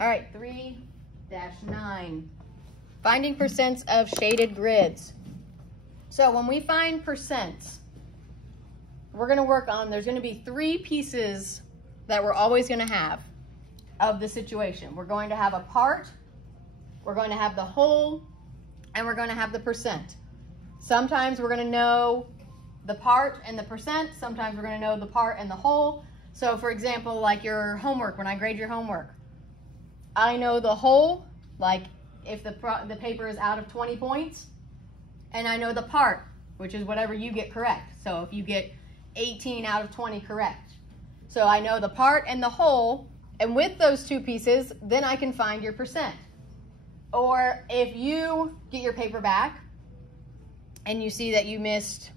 All right, 3-9. Finding percents of shaded grids. So when we find percents, we're going to work on, there's going to be 3 pieces that we're always going to have of the situation. We're going to have a part, we're going to have the whole, and we're going to have the percent. Sometimes we're going to know the part and the percent. Sometimes we're going to know the part and the whole. So for example, like your homework, when I grade your homework, I know the whole, like if the paper is out of 20 points, and I know the part, which is whatever you get correct. So if you get 18 out of 20 correct. So I know the part and the whole, and with those 2 pieces, then I can find your percent. Or if you get your paper back and you see that you missed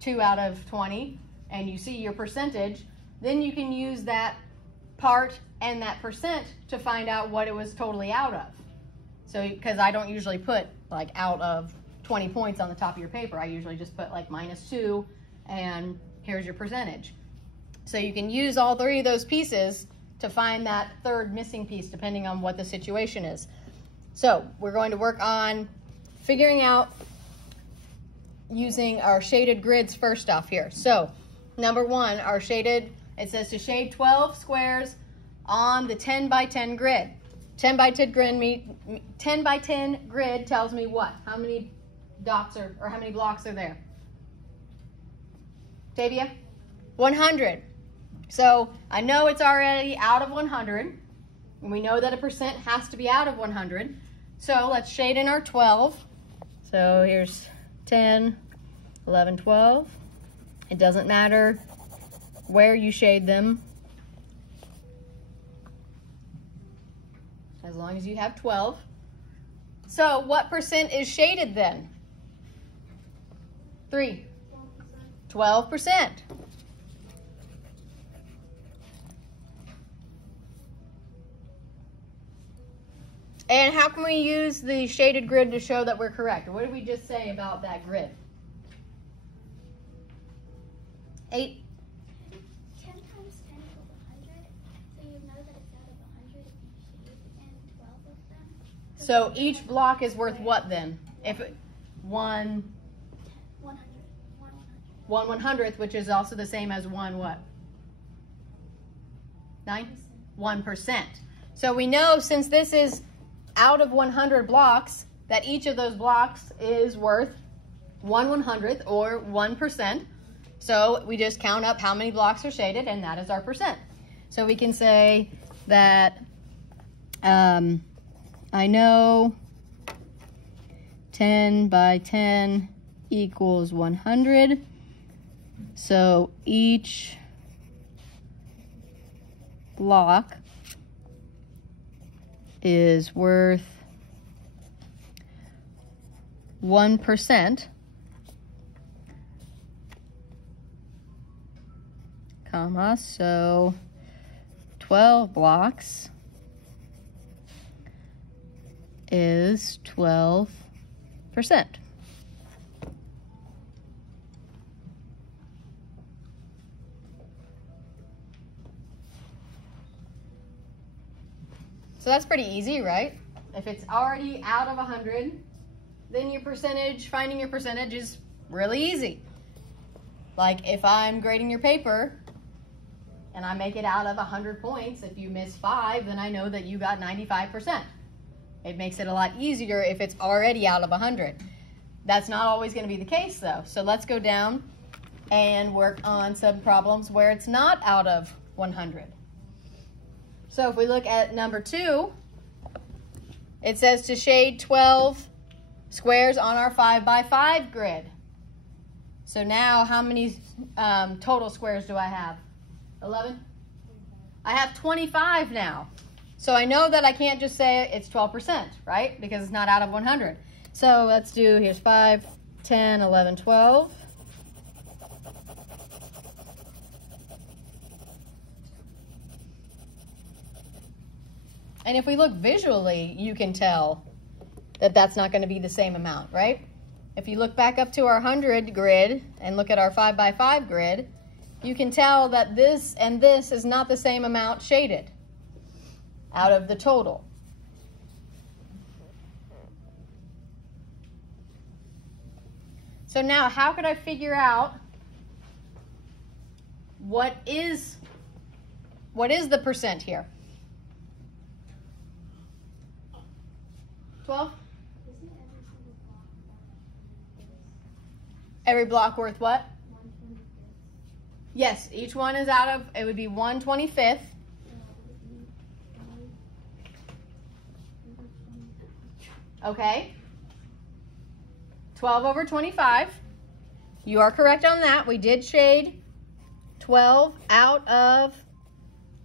2 out of 20 and you see your percentage, then you can use that part and that percent to find out what it was totally out of. So, because I don't usually put like out of 20 points on the top of your paper, I usually just put like -2 and here's your percentage. So you can use all 3 of those pieces to find that 3rd missing piece depending on what the situation is. So we're going to work on figuring out using our shaded grids first off here. So number 1, our shaded, it says to shade 12 squares on the 10 by 10 grid. 10 by 10 grid tells me what? How many dots or how many blocks are there? Tavia? 100. So I know it's already out of 100. And we know that a percent has to be out of 100. So let's shade in our 12. So here's 10, 11, 12. It doesn't matter where you shade them, as long as you have 12. So what percent is shaded then? 3. 12%. And how can we use the shaded grid to show that we're correct? What did we just say about that grid? 8. 10 times 10 equals 100, so you know that it's out of 100 if you shade in 12 of them. So each block is worth what then? If it, 1 100th, which is also the same as 1 what? 9? 1%. So we know since this is out of 100 blocks, that each of those blocks is worth 1/100th or 1%. So we just count up how many blocks are shaded, and that is our percent. So we can say that I know 10 by 10 equals 100. So each block is worth 1%, comma, so 12 blocks is 12%. So that's pretty easy, right? If it's already out of 100, then your percentage, finding your percentage is really easy. Like if I'm grading your paper and I make it out of 100 points, if you miss 5, then I know that you got 95%. It makes it a lot easier if it's already out of 100. That's not always going to be the case though. So let's go down and work on some problems where it's not out of 100. So if we look at number 2, it says to shade 12 squares on our 5 by 5 grid. So now how many total squares do I have? 11? I have 25 now. So I know that I can't just say it's 12%, right? Because it's not out of 100. So let's do, here's 5, 10, 11, 12. And if we look visually, you can tell that that's not going to be the same amount, right? If you look back up to our 100 grid and look at our 5 by 5 grid, you can tell that this and this is not the same amount shaded. out of the total. So now, how could I figure out what is the percent here? 12? Every block worth what? Yes, each one is out of, it would be 1/25. Okay. 12 over 25. You are correct on that. We did shade 12 out of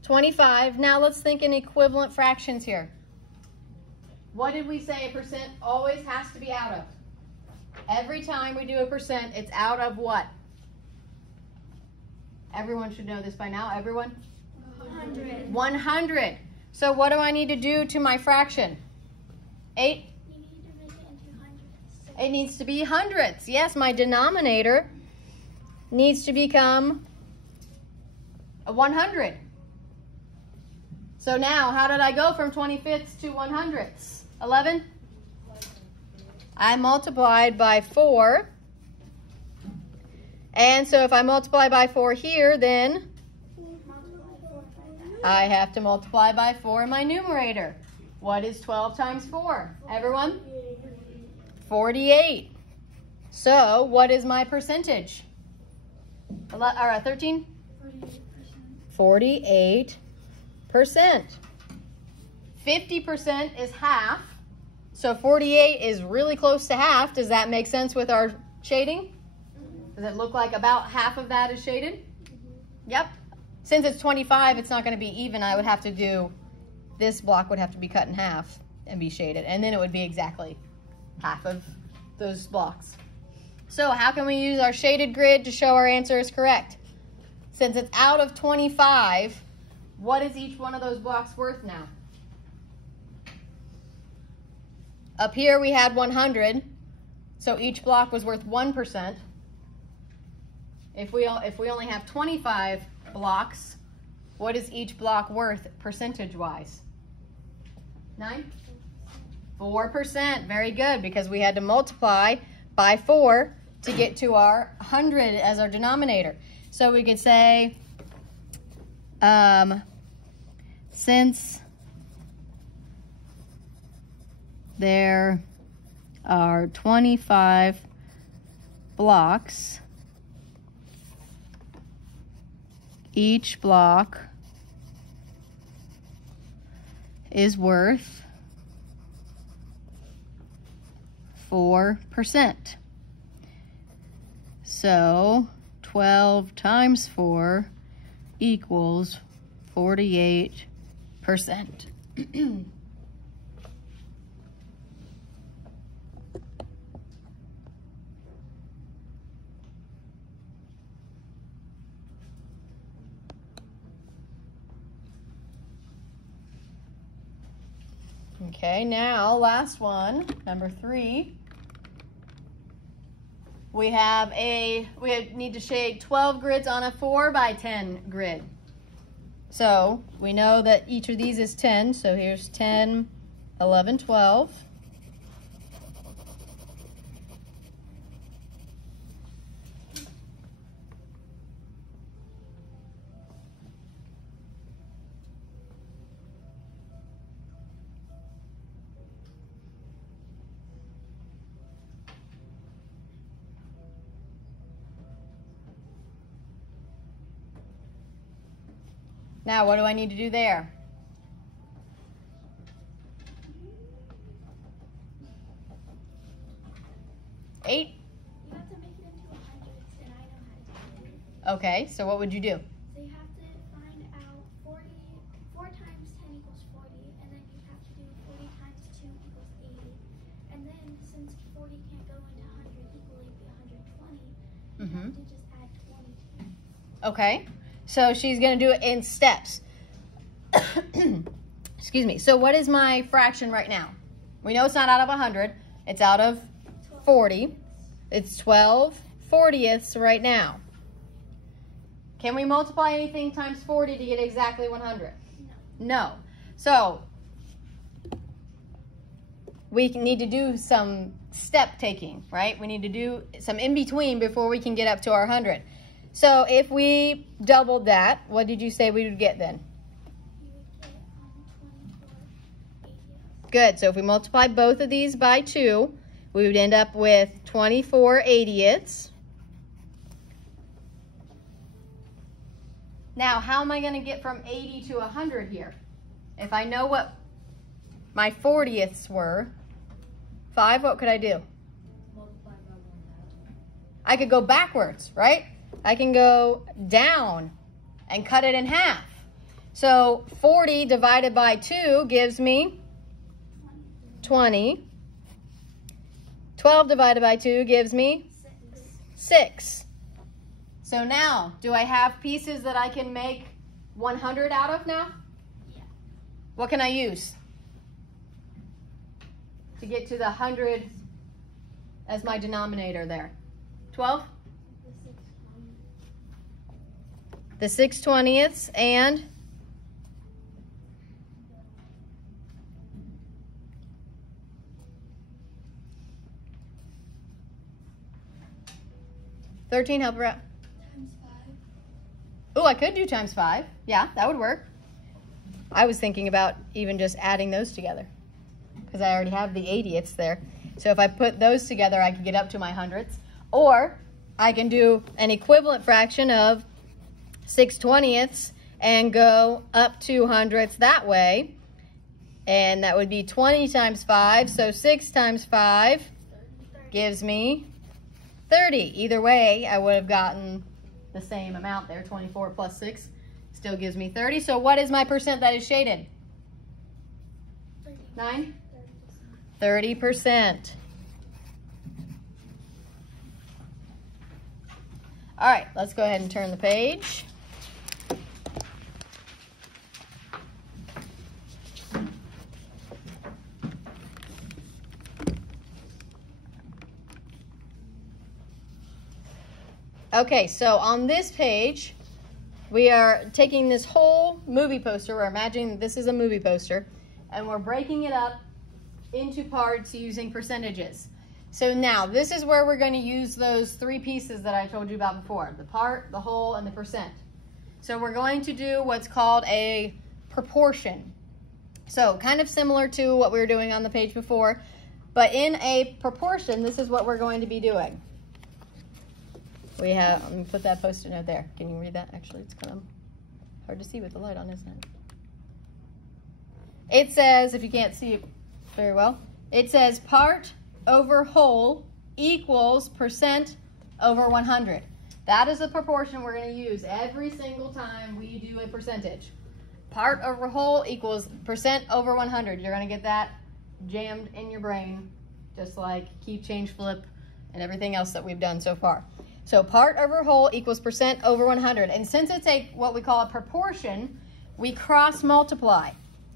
25. Now let's think in equivalent fractions here. What did we say a percent always has to be out of? Every time we do a percent, it's out of what? Everyone should know this by now. Everyone? 100. 100. So what do I need to do to my fraction? 8? You need to make it into hundreds. It needs to be hundredths. Yes, my denominator needs to become a 100. So now, how did I go from 25ths to 100ths? 11? I multiplied by 4. And so if I multiply by 4 here, then I have to multiply by 4 in my numerator. What is 12 times 4? Everyone? 48. So what is my percentage? 13? 48%. 50% is half. So 48 is really close to half. Does that make sense with our shading? Does it look like about half of that is shaded? Yep. Since it's 25, it's not going to be even. I would have to do, this block would have to be cut in half and be shaded. And then it would be exactly half of those blocks. So how can we use our shaded grid to show our answer is correct? Since it's out of 25, what is each one of those blocks worth now? Up here we had 100, so each block was worth 1%. If we only have 25 blocks, what is each block worth percentage-wise? 9? 4%. Very good, because we had to multiply by 4 to get to our 100 as our denominator. So we could say, since there are 25 blocks, each block is worth 4%. So 12 times 4 equals 48%. Okay, now last one, number 3. We need to shade 12 grids on a 4x10 grid. So we know that each of these is 10. So here's 10, 11, 12. Now, what do I need to do there? Eight? You have to make it into hundreds, and I know how to do it. Okay, so what would you do? So you have to find out 4 times 10 equals 40, and then you have to do 40 times 2 equals 80. And then, since 40 can't go into 100 equally be 120, you have to just add 20. Okay, so she's going to do it in steps. Excuse me. So what is my fraction right now? We know it's not out of 100. It's out of 40. It's 12 40ths right now. Can we multiply anything times 40 to get exactly 100? No. No. So we need to do some step taking, right? We need to do some in between before we can get up to our 100. So if we doubled that, what did you say we would get then? You would get 24 80ths. Good. So if we multiply both of these by 2, we would end up with 24 80ths. Now, how am I going to get from 80 to 100 here? If I know what my 40ths were, 5, what could I do? Multiply by 1/2. I could go backwards, right? I can go down and cut it in half. So 40 divided by 2 gives me 20. 12 divided by 2 gives me 6. So now, do I have pieces that I can make 100 out of now? Yeah. What can I use to get to the 100 as my denominator there? 12? The 6 The 6/20ths and 13, help her out. times 5. Oh, I could do times 5. Yeah, that would work. I was thinking about even just adding those together because I already have the 80ths there. So if I put those together, I could get up to my hundredths. Or I can do an equivalent fraction of 6/20ths and go up 2 hundredths that way. And that would be 20 times 5. So 6 times 5 gives me 30. Either way, I would have gotten the same amount there. 24 plus 6 still gives me 30. So what is my percent that is shaded? 9? 30%. All right, let's go ahead and turn the page. Okay, so on this page, we are taking this whole movie poster. We're imagining this is a movie poster, and we're breaking it up into parts using percentages. So now, this is where we're going to use those 3 pieces that I told you about before, the part, the whole, and the percent. So we're going to do what's called a proportion. So kind of similar to what we were doing on the page before, but in a proportion, this is what we're going to be doing. We have, let me put that post-it note there. Can you read that? Actually, it's kind of hard to see with the light on, isn't it? It says, if you can't see it very well, it says part over whole equals percent over 100. That is the proportion we're going to use every single time we do a percentage. Part over whole equals percent over 100. You're going to get that jammed in your brain, just like keep, change, flip, and everything else that we've done so far. So part over whole equals percent over 100. And since it's what we call a proportion, we cross multiply.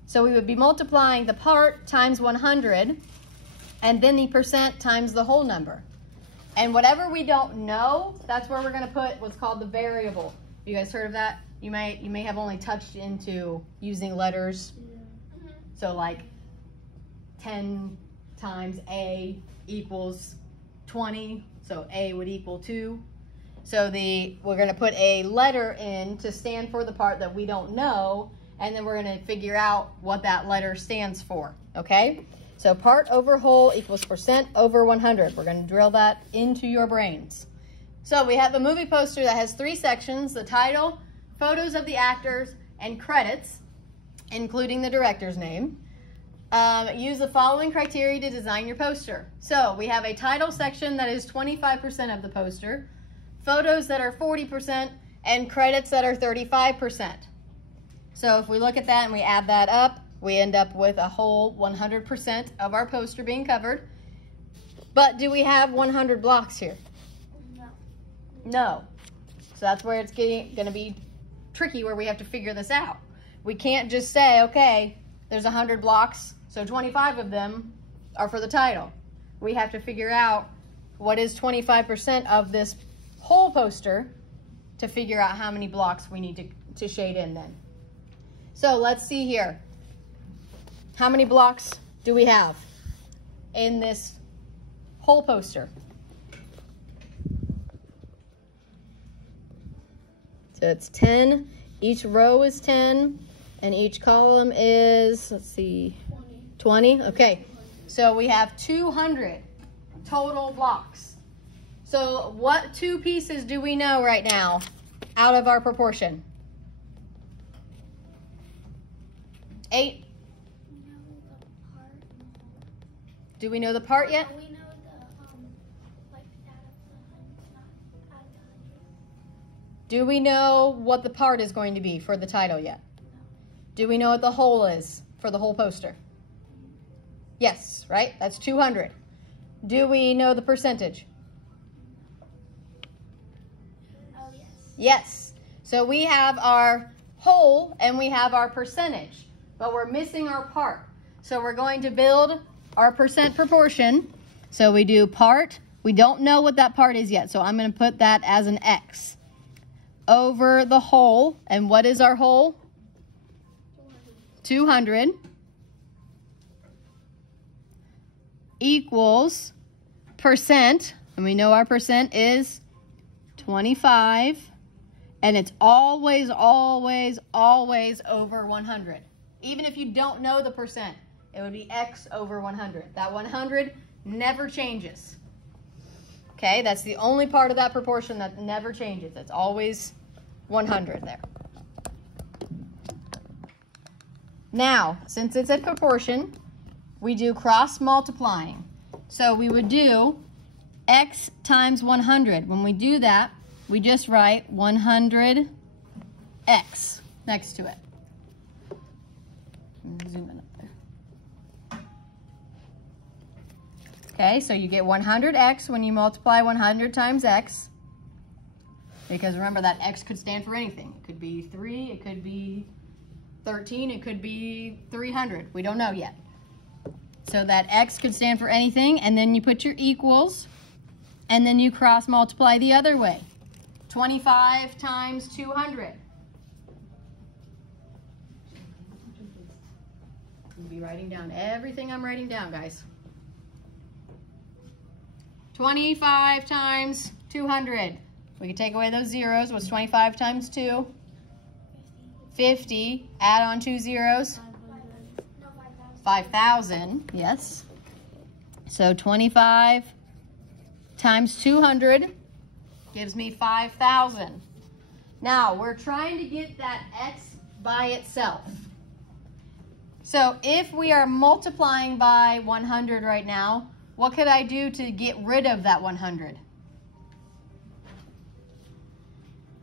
So we would be multiplying the part times 100 and then the percent times the whole number. And whatever we don't know, that's where we're going to put what's called the variable. You guys heard of that? You may have only touched into using letters. Yeah. So like 10 times A equals 20. So A would equal 2. So we're going to put a letter in to stand for the part that we don't know, and then we're going to figure out what that letter stands for, okay? So part over whole equals percent over 100. We're going to drill that into your brains. So we have a movie poster that has 3 sections: the title, photos of the actors, and credits, including the director's name. Use the following criteria to design your poster. So we have a title section that is 25% of the poster, photos that are 40%, and credits that are 35%. So if we look at that and we add that up, we end up with a whole 100% of our poster being covered. But do we have 100 blocks here? No. No. So that's where it's going to be tricky, where we have to figure this out. We can't just say, okay, there's 100 blocks, so 25 of them are for the title. We have to figure out what is 25% of this whole poster to figure out how many blocks we need to shade in then. So let's see here. how many blocks do we have in this whole poster? So it's 10. Each row is 10, and each column is, let's see, 20. Okay, so we have 200 total blocks. So what two pieces do we know right now out of our proportion? 8. Do we know the part yet? We know the, like, out of the, not out of the 100. Do we know what the part is going to be for the title yet? Do we know what the whole is for the whole poster? Yes, right? That's 200. Do we know the percentage? Oh, yes. Yes. So we have our whole and we have our percentage, but we're missing our part. So we're going to build our percent proportion. So we do part. We don't know what that part is yet, so I'm going to put that as an X. Over the whole, and what is our whole? 200 equals percent, and we know our percent is 25, and it's always, always, always over 100. Even if you don't know the percent, it would be X over 100. That 100 never changes. Okay, that's the only part of that proportion that never changes. It's always 100 there. Now, since it's a proportion, we do cross multiplying. So we would do X times 100. When we do that, we just write 100X next to it. Zoom in up there. Okay, so you get 100X when you multiply 100 times X. Because remember that X could stand for anything. It could be 3, it could be 13, it could be 300. We don't know yet. So that X could stand for anything, and then you put your equals, and then you cross multiply the other way. 25 times 200. You'll be writing down everything I'm writing down, guys. 25 times 200. We can take away those zeros. What's 25 times 2? 50. Add on 2 zeros. 5,000. Yes. So 25 times 200 gives me 5,000. Now, we're trying to get that X by itself. So if we are multiplying by 100 right now, what could I do to get rid of that 100?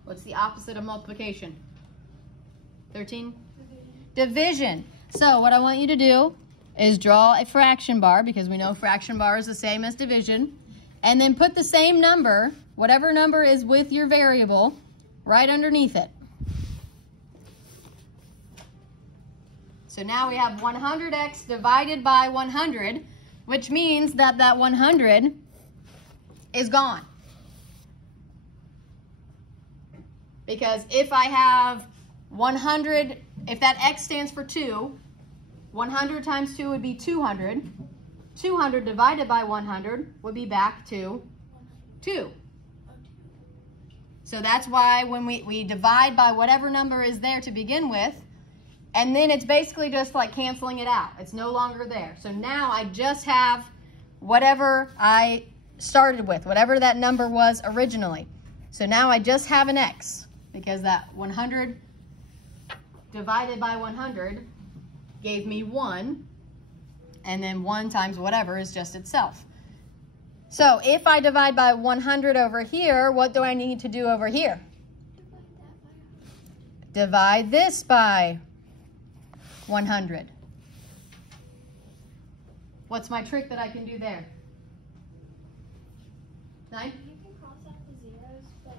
What's the opposite of multiplication? 13? Division. So what I want you to do is draw a fraction bar, because we know fraction bar is the same as division, and then put the same number, whatever number is with your variable, right underneath it. So now we have 100x divided by 100, which means that that 100 is gone. Because if I have 100, if that x stands for 2, 100 times 2 would be 200. 200 divided by 100 would be back to 2. So that's why when we divide by whatever number is there to begin with, and then it's basically just like canceling it out. It's no longer there. So now I just have whatever I started with, whatever that number was originally. So now I just have an x, because that 100 divided by 100 gave me 1, and then 1 times whatever is just itself. So if I divide by 100 over here, what do I need to do over here? Divide this by 100. What's my trick that I can do there? 9? You can cross out the zeros, but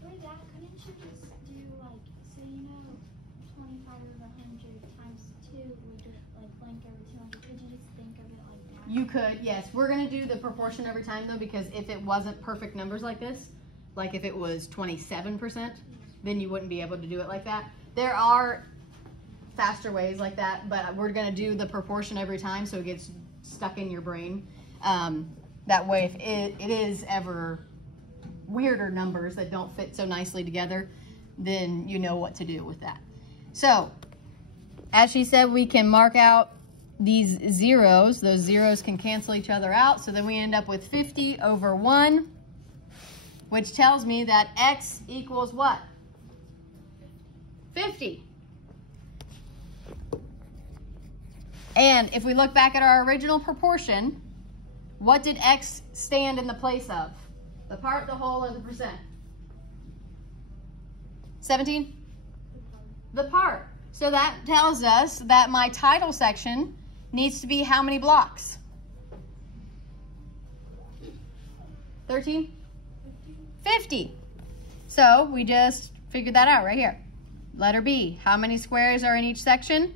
for that, couldn't you just do, like, so you know 25 over 100 times 2 would get, like, blank over 200. Could you just think of it like that? You could, yes. We're going to do the proportion every time, though, because if it wasn't perfect numbers like this, like if it was 27%, then you wouldn't be able to do it like that. There are faster ways like that, but we're gonna do the proportion every time so it gets stuck in your brain. That way, if it is ever weirder numbers that don't fit so nicely together, then you know what to do with that. So, as she said, we can mark out these zeros. Those zeros can cancel each other out, so then we end up with 50 over 1, which tells me that x equals what? 50. And if we look back at our original proportion, what did x stand in the place of? The part, the whole, or the percent? 17? The part. So that tells us that my title section needs to be how many blocks? 13? 50. So we just figured that out right here. Letter B, how many squares are in each section?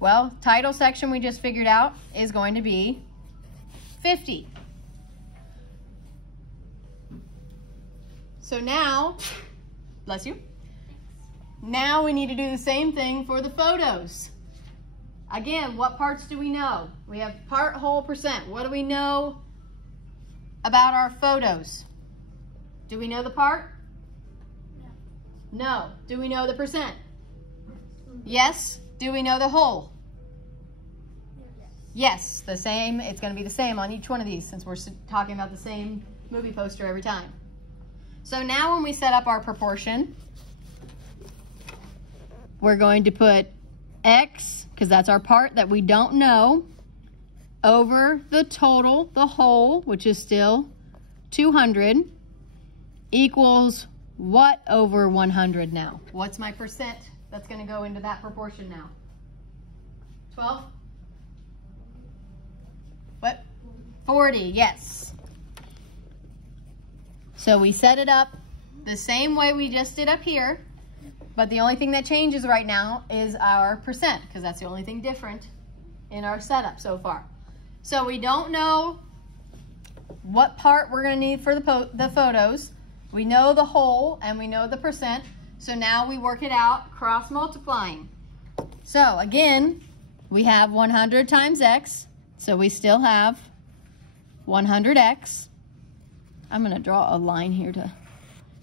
Well, title section we just figured out is going to be 50. So now, bless you. Now we need to do the same thing for the photos. Again, what parts do we know? We have part, whole, percent. What do we know about our photos? Do we know the part? No. Do we know the percent? Yes. Do we know the whole? Yes, the same. It's going to be the same on each one of these since we're talking about the same movie poster every time. So now when we set up our proportion, we're going to put x, because that's our part that we don't know, over the total, the whole, which is still 200, equals what over 100 now? What's my percent that's going to go into that proportion now? 12? What? 40, yes. So we set it up the same way we just did up here, but the only thing that changes right now is our percent, because that's the only thing different in our setup so far. So we don't know what part we're going to need for the photos. We know the whole and we know the percent. So now we work it out cross multiplying. So again, we have 100 times x. So we still have 100x. I'm going to draw a line here to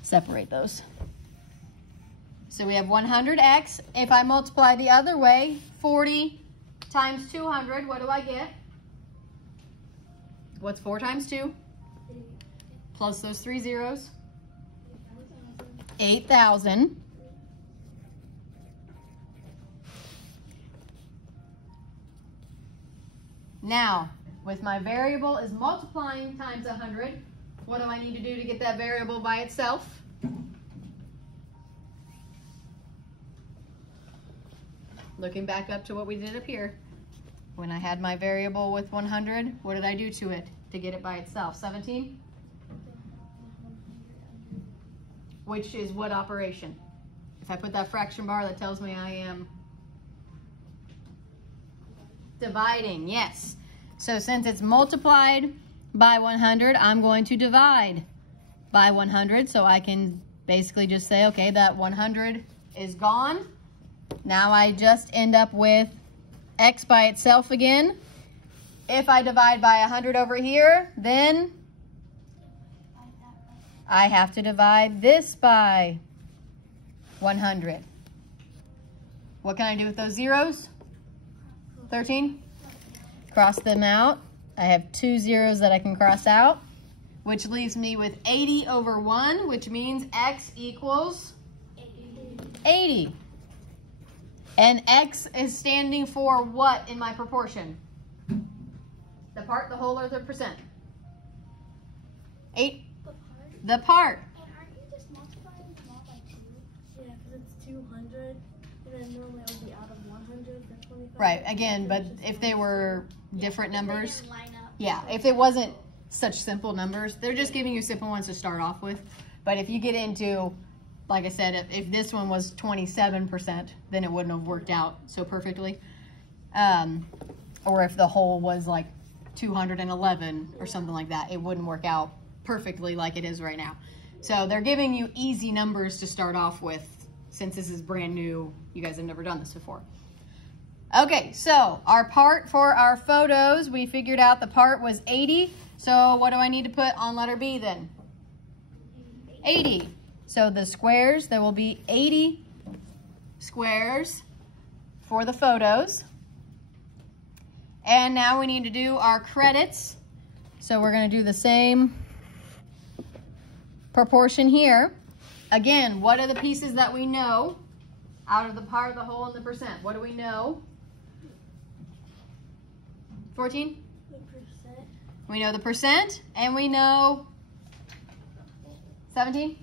separate those. So we have 100x. If I multiply the other way, 40 times 200, what do I get? What's 4 times 2? Plus those 3 zeros. 8,000. Now, with my variable is multiplying times 100, what do I need to do to get that variable by itself? Looking back up to what we did up here. When I had my variable with 100, what did I do to it to get it by itself? 17? Which is what operation? If I put that fraction bar, that tells me I am dividing, yes. So since it's multiplied by 100, I'm going to divide by 100. So I can basically just say, okay, that 100 is gone. Now I just end up with x by itself again. If I divide by 100 over here, then I have to divide this by 100. What can I do with those zeros? 13? Cross them out. I have 2 zeros that I can cross out, which leaves me with 80 over 1, which means x equals 80. And x is standing for what in my proportion? The part, the whole, or the percent? 8? The part. And aren't you just multiplying them all by 2? Yeah, because it's 200, and then normally it would be out of 100 for 25. Right, again, but if they were different numbers, They line up. yeah, if it wasn't such simple numbers, they're just giving you simple ones to start off with. But if you get into, like I said, if this one was 27%, then it wouldn't have worked out so perfectly. Or if the whole was like 211 or something like that, it wouldn't work out perfectly like it is right now. So they're giving you easy numbers to start off with since this is brand new. You guys have never done this before. Okay, so our part for our photos, we figured out the part was 80. So what do I need to put on letter B then? 80. So the squares, there will be 80 squares for the photos. And now we need to do our credits. So we're going to do the same proportion here. Again, what are the pieces that we know out of the part, the whole, and the percent? What do we know? 14? The percent. We know the percent, and we know 17?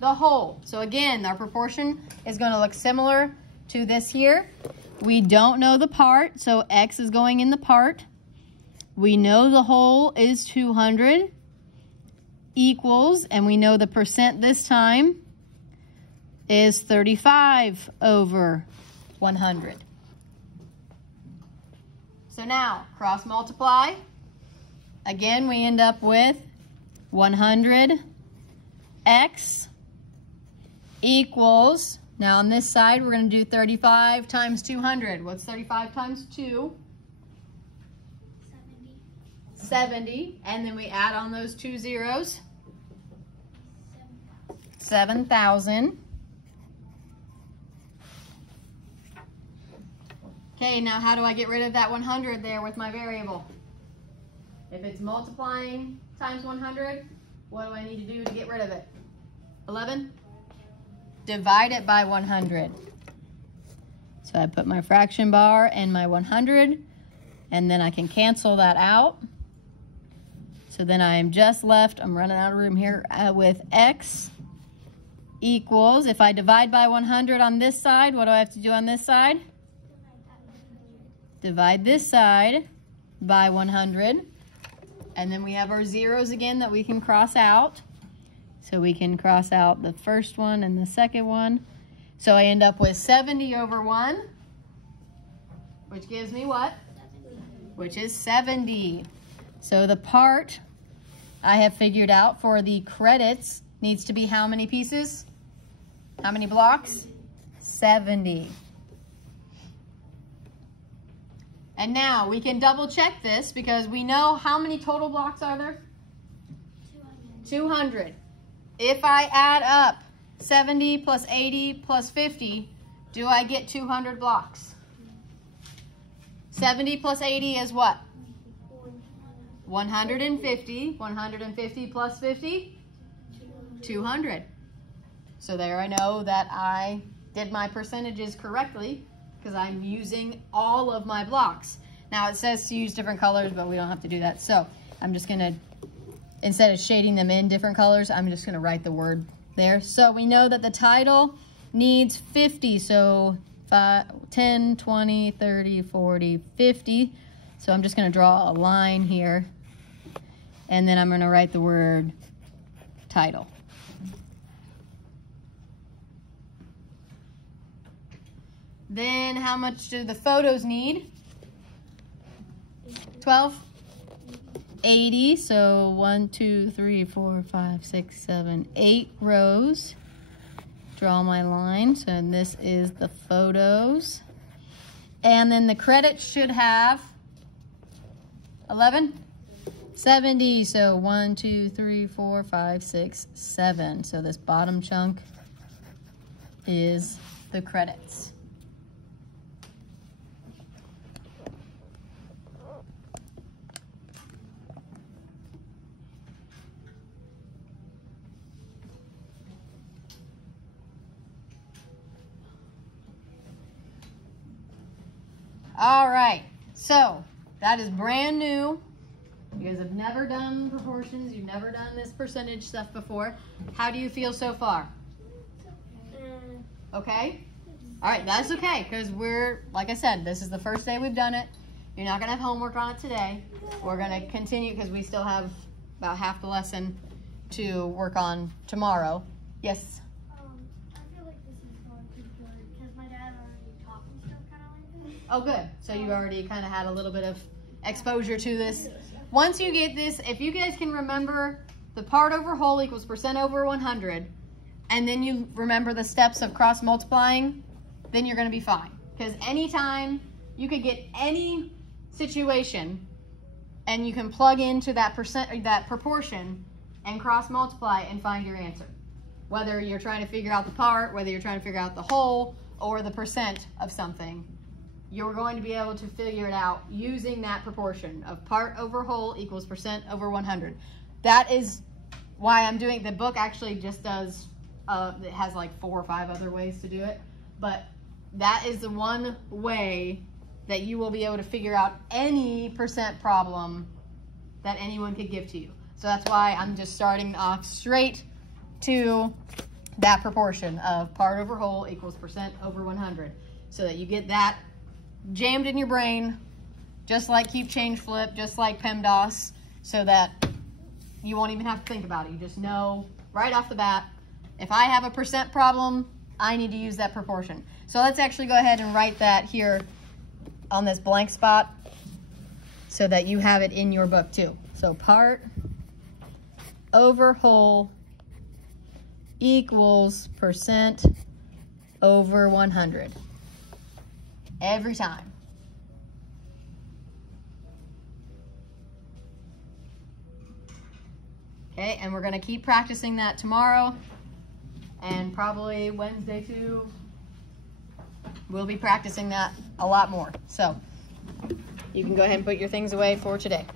The whole. So again, our proportion is going to look similar to this here. We don't know the part, so X is going in the part. We know the whole is 200 equals, and we know the percent this time is 35 over 100. So now, cross multiply. Again, we end up with 100x equals, now on this side, we're going to do 35 times 200. What's 35 times 2? 70. And then we add on those 2 zeros. 7,000. Okay, now how do I get rid of that 100 there with my variable? If it's multiplying times 100, what do I need to do to get rid of it? 11? Divide it by 100. So I put my fraction bar and my 100, and then I can cancel that out. So then I am just left, I'm running out of room here, with x equals, if I divide by 100 on this side, what do I have to do on this side? Divide this side by 100. And then we have our zeros again that we can cross out. So we can cross out the first one and the second one. So I end up with 70 over 1, which gives me what? 70. Which is 70. So the part I have figured out for the credits needs to be how many pieces? How many blocks? 70. And now we can double check this because we know how many total blocks are there? 200. If I add up 70 plus 80 plus 50, do I get 200 blocks? 70 plus 80 is what? 150. 150 plus 50? 200. So there I know that I did my percentages correctly because I'm using all of my blocks. Now it says to use different colors, but we don't have to do that. So I'm just gonna, instead of shading them in different colors, I'm just gonna write the word there. So we know that the title needs 50. So 10, 20, 30, 40, 50. So I'm just gonna draw a line here. And then I'm gonna write the word title. Then how much do the photos need? 12? 80, so 1, 2, 3, 4, 5, 6, 7, 8 rows. Draw my line, so this is the photos. And then the credits should have 11? 70, so 1, 2, 3, 4, 5, 6, 7. So this bottom chunk is the credits. All right, so that is brand new. You guys have never done proportions. You've never done this percentage stuff before. How do you feel so far? Okay? All right, that's okay because we're, like I said, this is the first day we've done it. You're not going to have homework on it today. We're going to continue because we still have about half the lesson to work on tomorrow. Yes? I feel like this is going pretty good because my dad already taught me stuff kind of like this. Oh, good. So you already kind of had a little bit of exposure to this. Once you get this, if you guys can remember the part over whole equals percent over 100, and then you remember the steps of cross multiplying, then you're going to be fine. Because anytime you could get any situation and you can plug into that proportion and cross multiply and find your answer. Whether you're trying to figure out the part, whether you're trying to figure out the whole, or the percent of something, you're going to be able to figure it out using that proportion of part over whole equals percent over 100. That is why I'm doing, the book actually just does, it has like 4 or 5 other ways to do it, but that is the one way that you will be able to figure out any percent problem that anyone could give to you. So that's why I'm just starting off straight to that proportion of part over whole equals percent over 100, so that you get that jammed in your brain, just like keep, change, flip, just like PEMDAS, so that you won't even have to think about it. You just know right off the bat, if I have a percent problem, I need to use that proportion. So let's actually go ahead and write that here on this blank spot so that you have it in your book too. So part over whole equals percent over 100 every time. Okay, and we're going to keep practicing that tomorrow, and probably Wednesday too. We'll be practicing that a lot more. So you can go ahead and put your things away for today.